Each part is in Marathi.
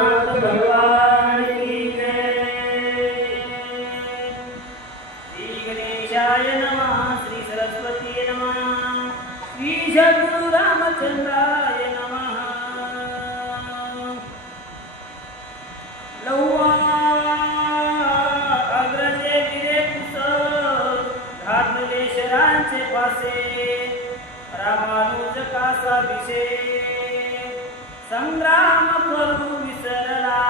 गणनाथ भगवान की जय। श्री गणेशाय नमः, श्री सरस्वती नमः, श्री सद्गुरु रामचंद्राय नमः। लौवा अग्रजे गिरे कुस घातले शरांचे पासे, रामानुज कासा विषे संग्राम करू विसरला।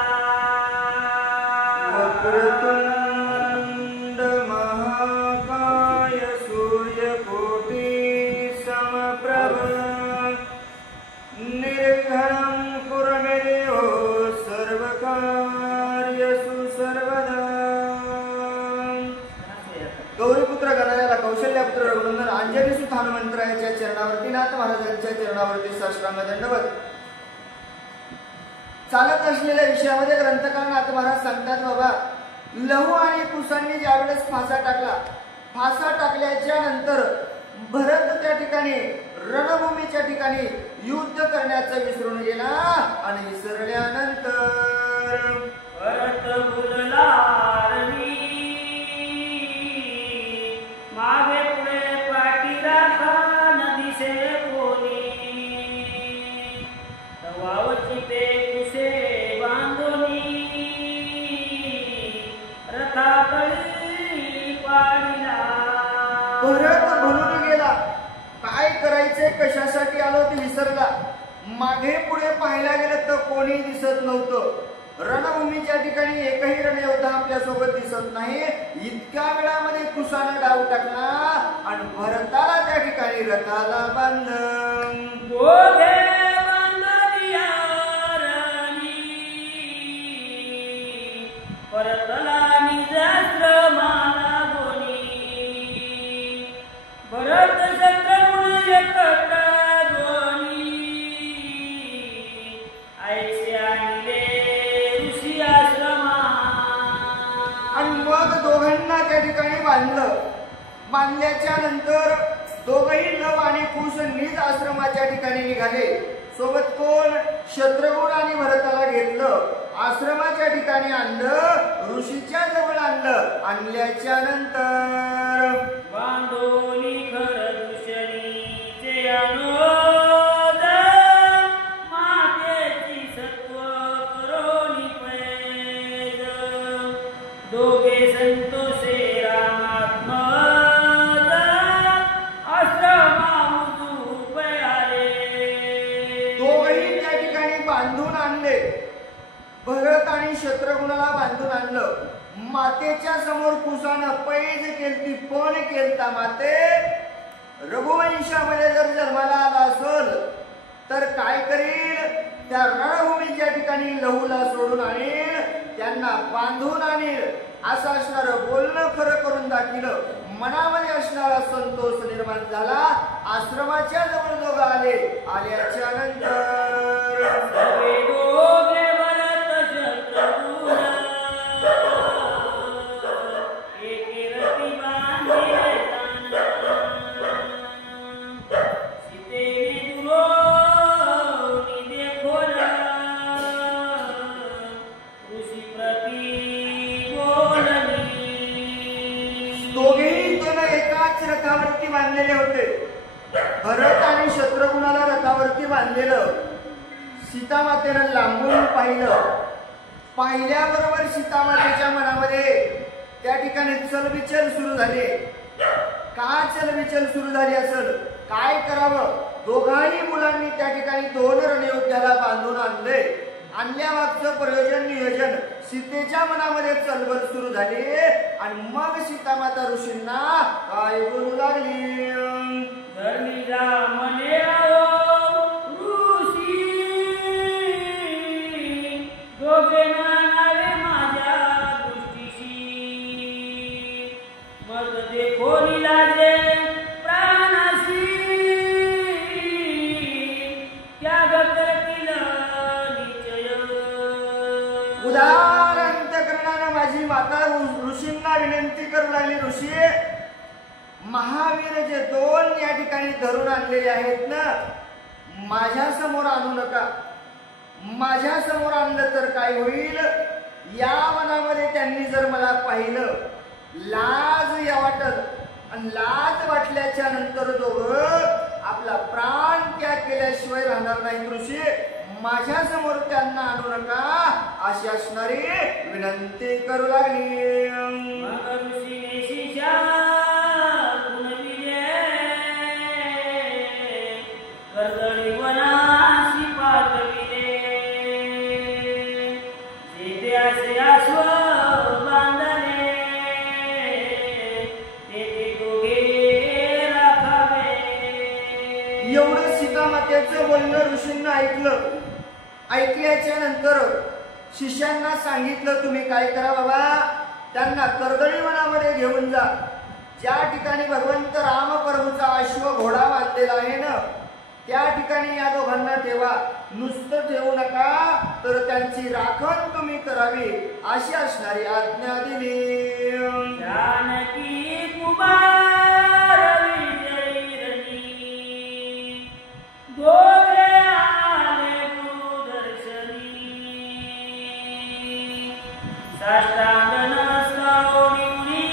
वक्रतुंड महाकाय सूर्यकोटि समप्रभ, निर्घणं कुरु मे देवो सर्वकार्येषु सर्वदा। गौरीपुत्र गणाला कौशल्यपुत्र रघुनंदन अंजनी सुत हनुमंतरायाच्या चरणावरती, नाथ महाराजांच्या चरणावरती साष्टांग दंडवत. चालत असलेल्या विषयामध्ये ग्रंथकार नाथ महाराज सांगतात, बाबा लहू आणि कुसांनी ज्यावेळेस फासा टाकला, फासा टाकल्याच्या नंतर भरत त्या ठिकाणी रणभूमीच्या ठिकाणी युद्ध करण्याचं विसरून गेला आणि विसरल्यानंतर भरत बोलला मागे पुढे पाठी राखा नदीसे कोणी, तवावची ते कुसे बांधोनी रथाकडे पाडीला. भरत भरून गेला, काय करायचे कशासाठी आलो ते विसरला. मागे पुढे पाहायला गेलं तर कोणी दिसत नव्हतं. रणभूमीच्या ठिकाणी एकही रणयोद्धा आपल्या सोबत दिसत नाही. इतक्या वेळामध्ये कुसानं डाव टाकला आणि भरताला त्या ठिकाणी रथाला बांधलं. भरतला निजास्त्र माला दोनी, भरत शत्रुघ्न एकत्र दोनी, ऐसे आणले ऋषी आश्रमा. आणि मग दोघांना त्या ठिकाणी बांधलं. बांधल्याच्या नंतर दोघही लव आणि कुश निज आश्रमाच्या ठिकाणी निघाले. सोबत कोण? शत्रुघ्न आणि भरताला घेतलं, आश्रमाच्या ठिकाणी आणलं, ऋषीच्या जवळ आणलं. आणल्याच्या नंतर बांधोनी खर दुष्यनीचे अनुरोध, मातेची सत्व करोनी पैज, दोघे संतोषे रामात्मज, आश्रमा उजू आले. दोघही त्या ठिकाणी बांधून आणले. भरत आणि शत्रुघ्नाला बांधून आणलं. मातेच्या समोर कुसानं पैज केलती, पण केलता माते रघुवंशामध्ये जर जन्माला आला असेल तर काय करील? त्या रणभूमीच्या ठिकाणी लहूला सोडून आणील, त्यांना बांधून आणील असं असणारं बोलणं खरं करून दाखिलं. मनामध्ये असणारा संतोष निर्माण झाला. आश्रमाच्या जवळ दोघं आले. आल्याच्या नंतर रथावरती बांधलेले होते. भरत आणि शत्रुघ्नाला रथावरती बांधलेलं. सीतामातेनं लांबून पाहिलं. पाहिल्याबरोबर सीतामातेच्या मनामध्ये त्या ठिकाणी चलबिचल सुरू झाली. का चलबिचल सुरू झाली असेल? काय करावं? दोघाही मुलांनी त्या ठिकाणी दोन रणयोद्ध्याला बांधून आणले. आणल्यामागचं प्रयोजन नियोजन सीतेच्या मनामध्ये चलबल सुरू झाली. आणि मग सीतामाता ऋषींना काय बोलू लागली? धर्मीजा म्हणे ऋषी, दोघे नावे माझ्या दृष्टीशी, मग देखो लाजे प्राणाशी, त्याग करतील निश्चय. उदार अंतकरणानं माझी माता ऋषींना विनंती करू लागली, ऋषी महावीर जे दोन या ठिकाणी धरून आणलेले आहेत ना, माझ्या समोर आणू नका. माझ्या समोर आणलं तर काय होईल? या वनामध्ये त्यांनी जर मला पाहिलं, लाज या वाटत आणि लाज वाटल्याच्या नंतर दोघं आपला प्राण त्याग केल्याशिवाय राहणार नाही. ऋषी, माझ्या समोर त्यांना आणू नका अशी असणारी विनंती करू लागली. मग ऋषीने शिष्या पुनविले, कर्दळी वनासी पाठविले. जेथे असे अश्व बांधले, तेथे दोघे राखावे. एवढं सीतामातेचं बोलणं ऋषींना ऐकलं. ऐकल्याच्या नंतर शिष्यांना सांगितलं, तुम्ही काय करा बाबा, त्यांना कर्दळी वनामध्ये घेऊन जा. ज्या ठिकाणी भगवंत रामप्रभूचा अश्व घोडा बांधलेला आहे ना, त्या ठिकाणी या दोघांना ठेवा. नुसतं ठेवू नका, तर त्यांची राखण तुम्ही करावी अशी असणारी आज्ञा दिली. जानकी कुमार विजयी दोघे आले गुरुदर्शनी. साष्टांग नमस्कारोनी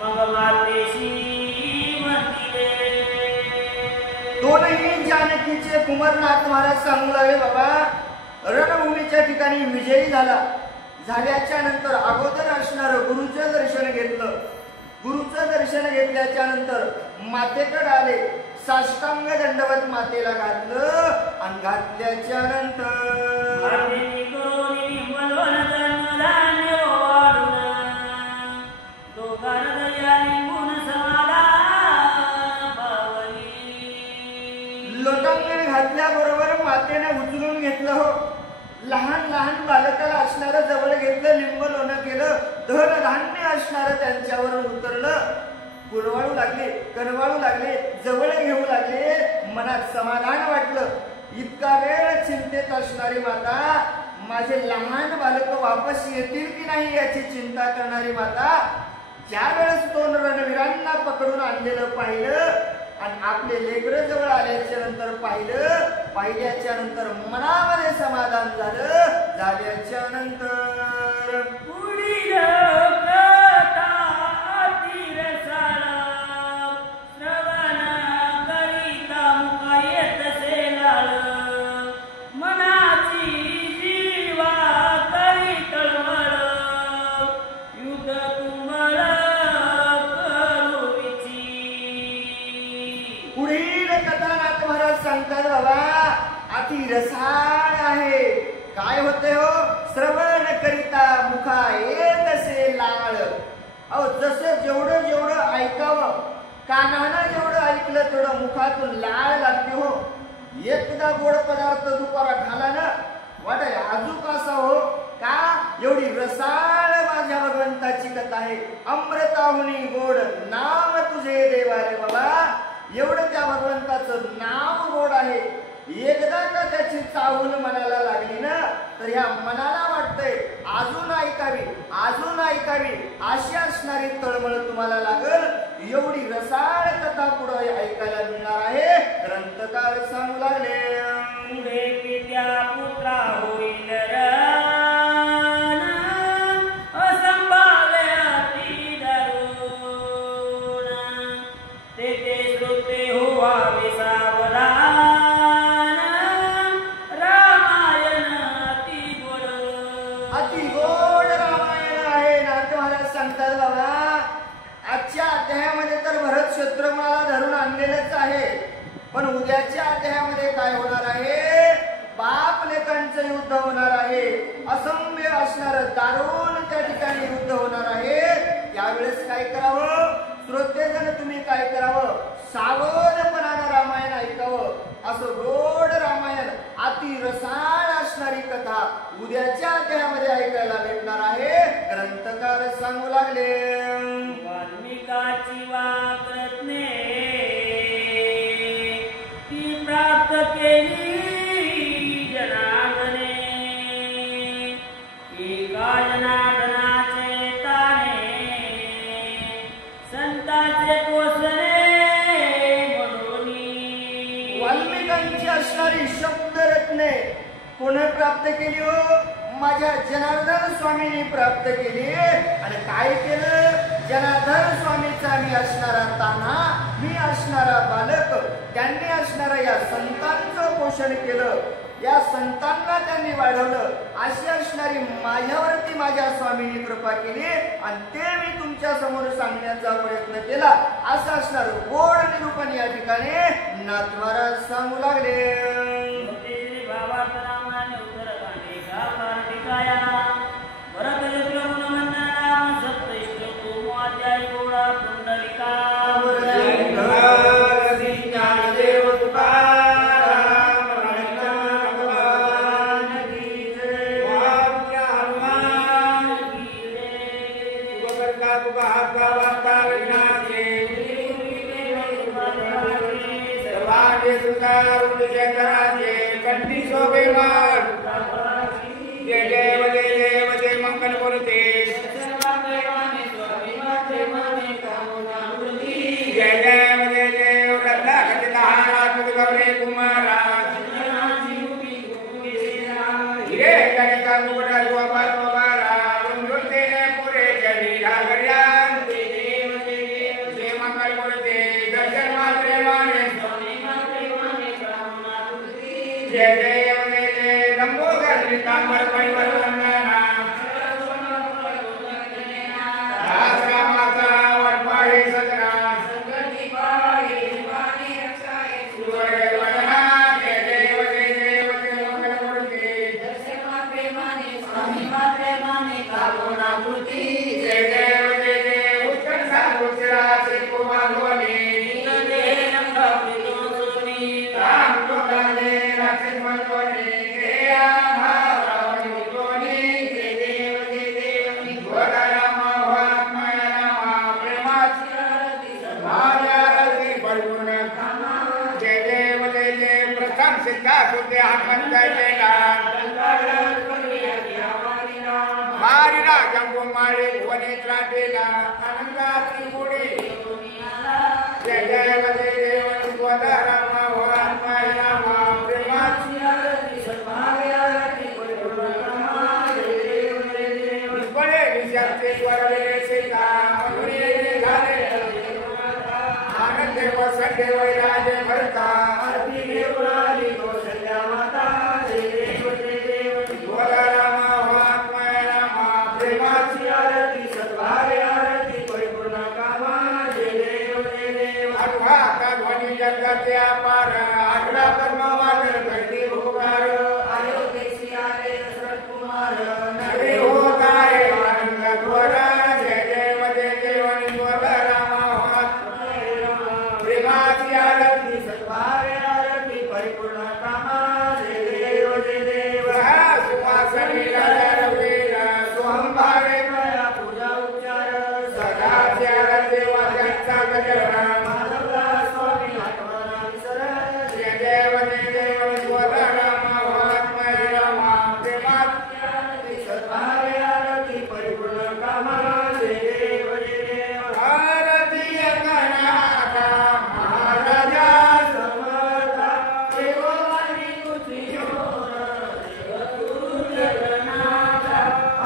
मग मातेशी वंदिले. दोनही जानकीचे कुमारनाथ महाराज सांगू लागले, बाबा रणभूमीच्या ठिकाणी विजयी झाल्याच्या नंतर अगोदर असणार गुरुचं दर्शन घेतलं. गुरुचं दर्शन घेतल्याच्या नंतर मातेकडे आले, साष्टांग दंडवत मातेला घातलं आणि घातल्याच्या नंतर मातेने करोनी निंबलवन धन्यधान्य ओवाळून, दोघांना दया लिंबून समाधान पावली. लोटांगण घातल्याबरोबर मातेने उचलून घेतलं. हो, लहान लहान बालकाला असणारं जवळ घेतलं, लिंब लोणं केलं, धन धान्य असणारं त्यांच्यावर उतरलं. कुरवाळू लागले, कणवाळू लागले, जवळ घेऊ लागले. मनात समाधान वाटलं. इतका वेळ चिंतेत असणारी माता, माझे लहान बालक वापस येतील की नाही याची चिंता करणारी माता, ज्या वेळेस दोन रणवीरांना पकडून आणलेलं पाहिलं आणि आपले लेकरं जवळ आल्याच्या नंतर पाहिल्याच्या नंतर मनामध्ये समाधान झाल्याच्या नंतर पुढील कथा अतिरसाळ, श्रवण करिता मुखा येतसे लाळ. मनाची जीवा करी तळमळ, युग तुंबळ करुविची. पुढील कथानाथ महाराज सांगतात, बाबा अति रसाळ आहे. काय होते हो? श्रवण करिता मुखा येतसे लाळ. अहो, जसं जेवढं ऐकावं, कानानं जेवढं ऐकलं तेवढं मुखातून लाळ लागते. हो, एकदा गोड पदार्थ दुपारा खाला ना, वाटाय अजून असा हो का? एवढी रसाळ माझ्या भगवंताची कथा आहे. अमृताहुनी गोड नाम तुझे देवा रे बाबा. एवढं त्या भगवंताचं नाव गोड आहे. एकदा का त्याची चाहूल मनाला लागली ना, तर ह्या मनाला वाटतंय अजून ऐकावी अशी असणारी तळमळ तुम्हाला लागल. एवढी रसाळ कथा पुढे ऐकायला मिळणार आहे. ग्रंथकार सांगू लागले, पुढे पित्या पुत्रा होईल असंभाव्य अति दारुण. तेथे श्रोते होवावे सावधान, रामायण अति गोड रामायण आहे. नाथ महाराज सांगतात, बाबा आजच्या अध्यायामध्ये तर भरत शत्रुघ्नाला धरून आणलेलंच आहे, पण उद्याच्या अध्यायामध्ये काय होणार आहे? बाप लेकांचं युद्ध होणार आहे. असंभ्य असणार दारुण त्या ठिकाणी युद्ध होणार आहे. त्यावेळेस काय करावं? श्रोतेजन तुम्ही काय करावं? सावधपणानं रामायण ऐकावं. असं गोड रामायण, अति रसाळ असणारी कथा उद्याच्या अध्यायामध्ये ऐकायला भेटणार आहे. ग्रंथकार सांगू लागले, वाल्मिकाची वाग्रत्ने ती प्राप्त केली जनार्दने. एका जनार्दनाचे ताने संतांचे पोसणे म्हणून. वाल्मिकांच्या प्राप्त केली हो, माझ्या जनार्दन स्वामींनी प्राप्त केली. आणि काय केलं? जनार्दन स्वामीचा मी असणारा तान्हा, मी असणारा बालक, त्यांनी असणारा या संतांचं पोषण केलं, या संतांना त्यांनी वाढवलं. अशी असणारी माझ्यावरती माझ्या स्वामींनी कृपा केली आणि ते मी तुमच्या समोर सांगण्याचा प्रयत्न केला. असं असणार गोड निरूपण या ठिकाणी नाथमहाराज सांगू लागले. जय जय जय जय मंगल बोलते जय जय जय रत्ना खचित गौरे कुमारा हिरे गणिता मुगड़ा गोपाल गोपारा रुंजुते पूरे जड़ी ढागरियान जय मंगल बोलते दर्शन मात्रे माने जय जय कामर परिवर्तनना आसरा माता वटवाही सजना संगति पाही वाणी रक्षाए सुवर्ग वदना जय देव मंगल मूर्ति जैसे मात्रे माने स्वामी मात्रे माने कामना मूर्ति जय देव उत्कट सागुचरा से कुमारवनी निगले नंदा प्रियोसुनी राम कोदाने राक्षस मनवनी मारिना जंगो मारे वनेत्रा देला अनंगा त्रिपुरी जय जय वदे देव स्वदारामा वात्मा रामा प्रेमाची आरती सद्भावे आरती परिपूर्णमा जय देव बड़े विचारते स्वरले सीता मधुरी झाले आनंद देव सदेव राजे भरता आरती देवराली कौशल्या माता जय देव स्वदारामा वात्मा रामा प्रेमाची आरती सद्भावे आरती परिपूर्ण कामा जय देव अठवा का ध्वनी जगते अपार आठवा कर्म वादर करते होकार आयो देशी आले दशरथ कुमार नवे होताय आनंद द्वारा जय देव निद्वारा रामा वात्मा प्रेमाची आरती सद्भावे आरती परिपूर्ण कामा जय देव सुवासनी राजा रवीरा सोहम भावे करा पूजा उपचार सदाची आरती वाद्यांचा गजर माधवदास स्वामी आत्मना विसर जय देव स्वदा रामा वात्मा रामा प्रेमाची आरती सद्भावे आरती परिपूर्ण कामा जय देव आरती गणाता महाराजा समर्था देवानी तुझी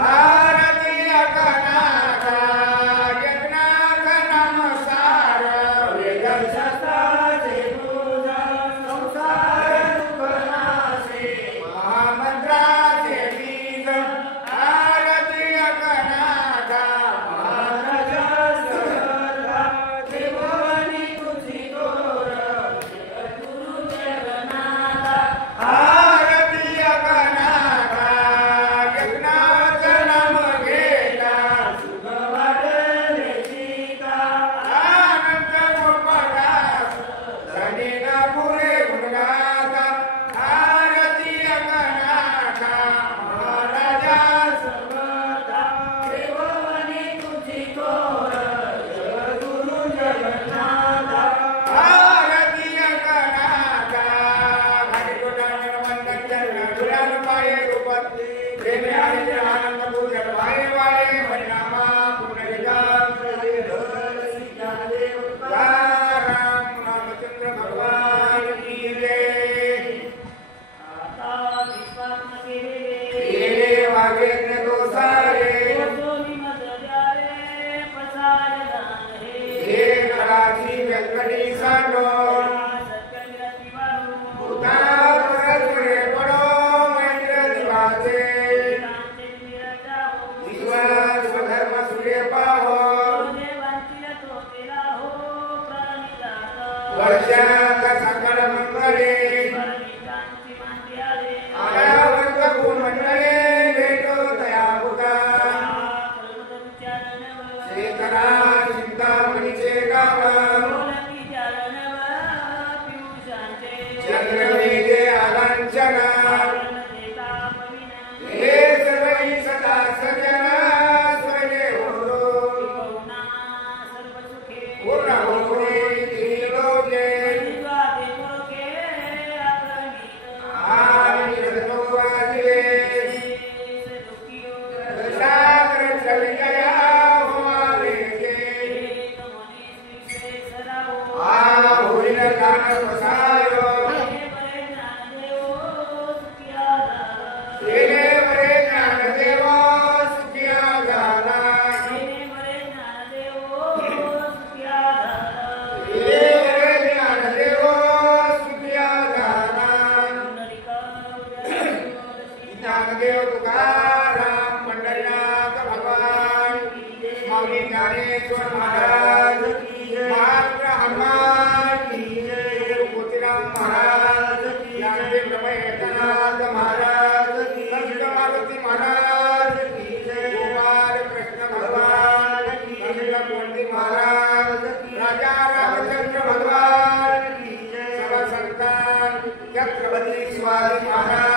आरती गणाता यज्ञात नमस्कार वेदन शास्त्राचे पूजा संसार दुःखनाशे महामंत्राचे बीज आरती गणाता वर्षाचा सकळ मंगळे आल्यावंत गुण मंडळे भेटो दयाभूता शेखरा चिंतामणीचे गाव चंद्रमेघे आलांचना हे सर्वही सदा सजना स्वर्गे होतो पूर्ण होणे त्रिलोके आणि जगतो वाजिवे सागर चलिया होमावेगे होईल गान बसायो येणे बरे ज्ञानदेव सुखिया झाला ये बरे ज्ञानदेव सुखिया झाला ज्ञानदेव तुकाराम पंढरीनाथ भगवान माऊली ज्ञानेश्वर महाराज महाराष्ट्र हनुमान मोतीराम महाराज ज्ञानदेव रमयनाथ महाराज संत मारुती महाराज गोपाल कृष्ण भगवान संत मोती महाराज राजा रामचंद्र भगवान सर्व संतान छत्रपती शिवाजी महाराज